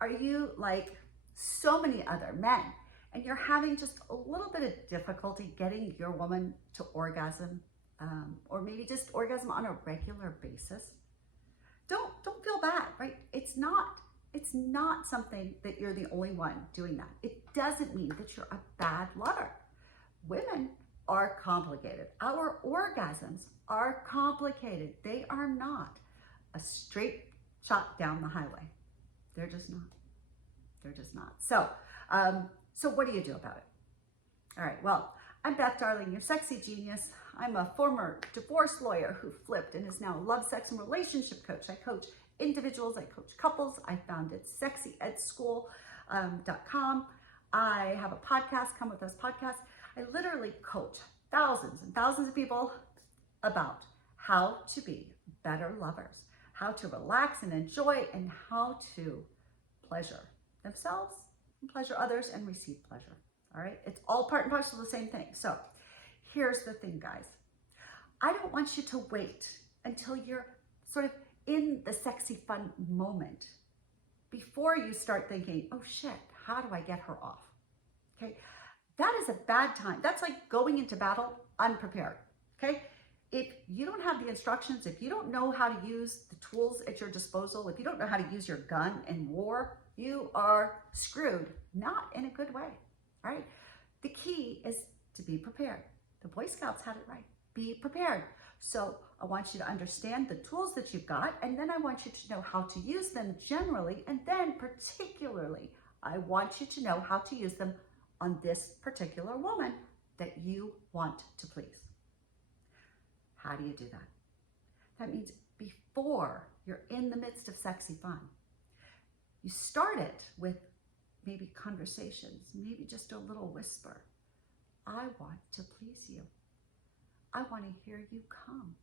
Are you like so many other men and you're having just a little bit of difficulty getting your woman to orgasm, or maybe just orgasm on a regular basis? Don't feel bad, right? It's not something that you're the only one doing that. It doesn't mean that you're a bad lover. Women are complicated. Our orgasms are complicated. They are not a straight shot down the highway. They're just not. They're just not. So what do you do about it? All right, well, I'm Beth Darling, your sexy genius. I'm a former divorce lawyer who flipped and is now a love, sex, and relationship coach. I coach individuals, I coach couples. I founded sexyedschool.com. I have a podcast, Come With Us podcast. I literally coach thousands and thousands of people about how to be better lovers, how to relax and enjoy, and how to pleasure themselves and pleasure others and receive pleasure. All right, it's all part and parcel of the same thing. So here's the thing, guys. I don't want you to wait until you're sort of in the sexy fun moment before you start thinking, oh shit, how do I get her off? Okay, that is a bad time. That's like going into battle unprepared. Okay, if you don't have the instructions, if you don't know how to use the tools at your disposal, if you don't know how to use your gun in war, you are screwed, not in a good way. All right, the key is to be prepared. The Boy Scouts had it right. Be prepared. So I want you to understand the tools that you've got, and then I want you to know how to use them generally, and then particularly, I want you to know how to use them on this particular woman that you want to please. How do you do that? That means before you're in the midst of sexy fun, you start it with maybe conversations, maybe just a little whisper. I want to please you. I want to hear you come.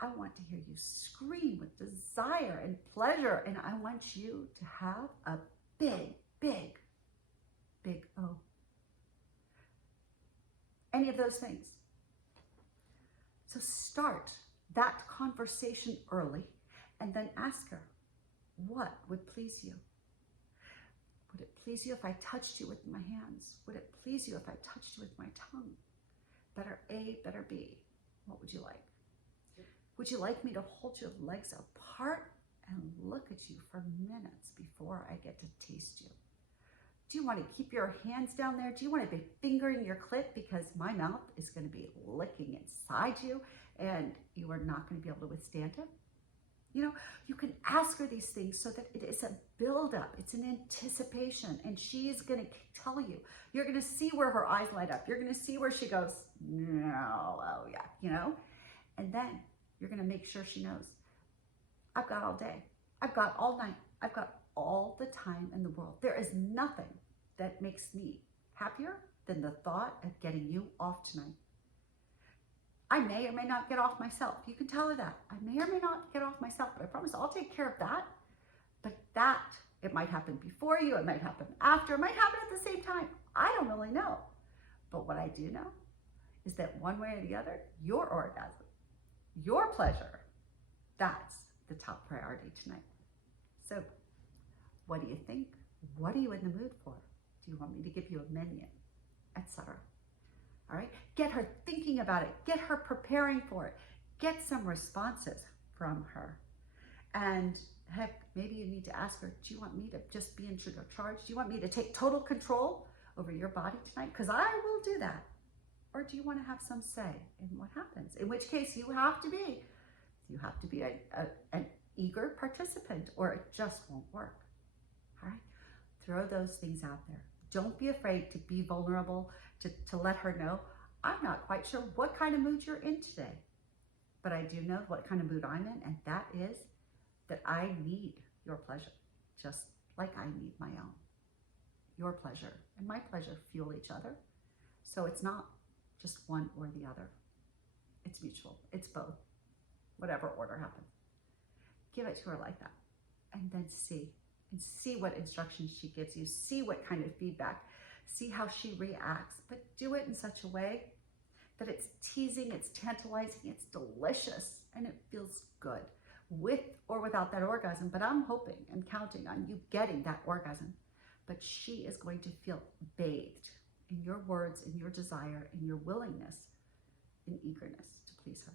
I want to hear you scream with desire and pleasure, and I want you to have a big, big, big O. Any of those things. So start that conversation early and then ask her, what would please you? Would it please you if I touched you with my hands? Would it please you if I touched you with my tongue? Better A, better B. What would you like? Would you like me to hold your legs apart and look at you for minutes before I get to taste you? Do you want to keep your hands down there? Do you want to be fingering your clit because my mouth is going to be licking inside you and you are not going to be able to withstand it? You know, you can ask her these things so that it is a buildup. It's an anticipation, and she's going to tell you. You're going to see where her eyes light up. You're going to see where she goes, no, oh yeah, you know? And then you're going to make sure she knows, I've got all day. I've got all night. I've got all the time in the world. There is nothing that makes me happier than the thought of getting you off tonight. I may or may not get off myself. You can tell her that. I may or may not get off myself, but I promise I'll take care of that. But that, it might happen before you, it might happen after, it might happen at the same time. I don't really know. But what I do know is that one way or the other, your orgasm, your pleasure, that's the top priority tonight. So what do you think? What are you in the mood for? Do you want me to give you a menu, etc.? All right, get her thinking about it, get her preparing for it, get some responses from her. And heck, maybe you need to ask her, do you want me to just be in charge? Do you want me to take total control over your body tonight? Because I will do that. Or do you want to have some say in what happens? In which case you have to be an eager participant, or it just won't work. All right, throw those things out there. Don't be afraid to be vulnerable, to let her know, I'm not quite sure what kind of mood you're in today, but I do know what kind of mood I'm in, and that is that I need your pleasure, just like I need my own. Your pleasure and my pleasure fuel each other, so it's not just one or the other. It's mutual, it's both, whatever order happens. Give it to her like that, and then see what instructions she gives you, see what kind of feedback, see how she reacts, but do it in such a way that it's teasing, it's tantalizing, it's delicious, and it feels good. with or without that orgasm, but I'm hoping and counting on you getting that orgasm. But she is going to feel bathed in your words, in your desire, in your willingness, in eagerness to please her.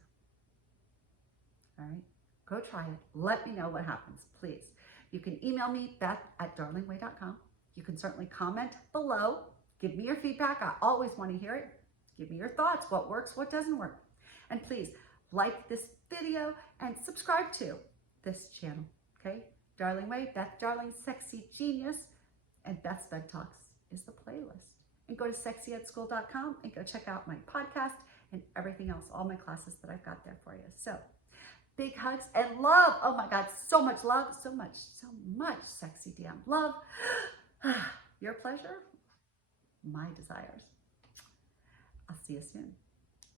All right, go try it. Let me know what happens, please. You can email me, beth@darlingway.com. You can certainly comment below. Give me your feedback. I always want to hear it. Give me your thoughts. What works, what doesn't work. And please like this video and subscribe to this channel, okay? Darling Way, Beth Darling Sexy Genius, and Beth's Bed Talks is the playlist. And go to sexyedschool.com and go check out my podcast and everything else, all my classes that I've got there for you. So big hugs and love. Oh my God, so much love, so much sexy damn love. Your pleasure, my desires. I'll see you soon.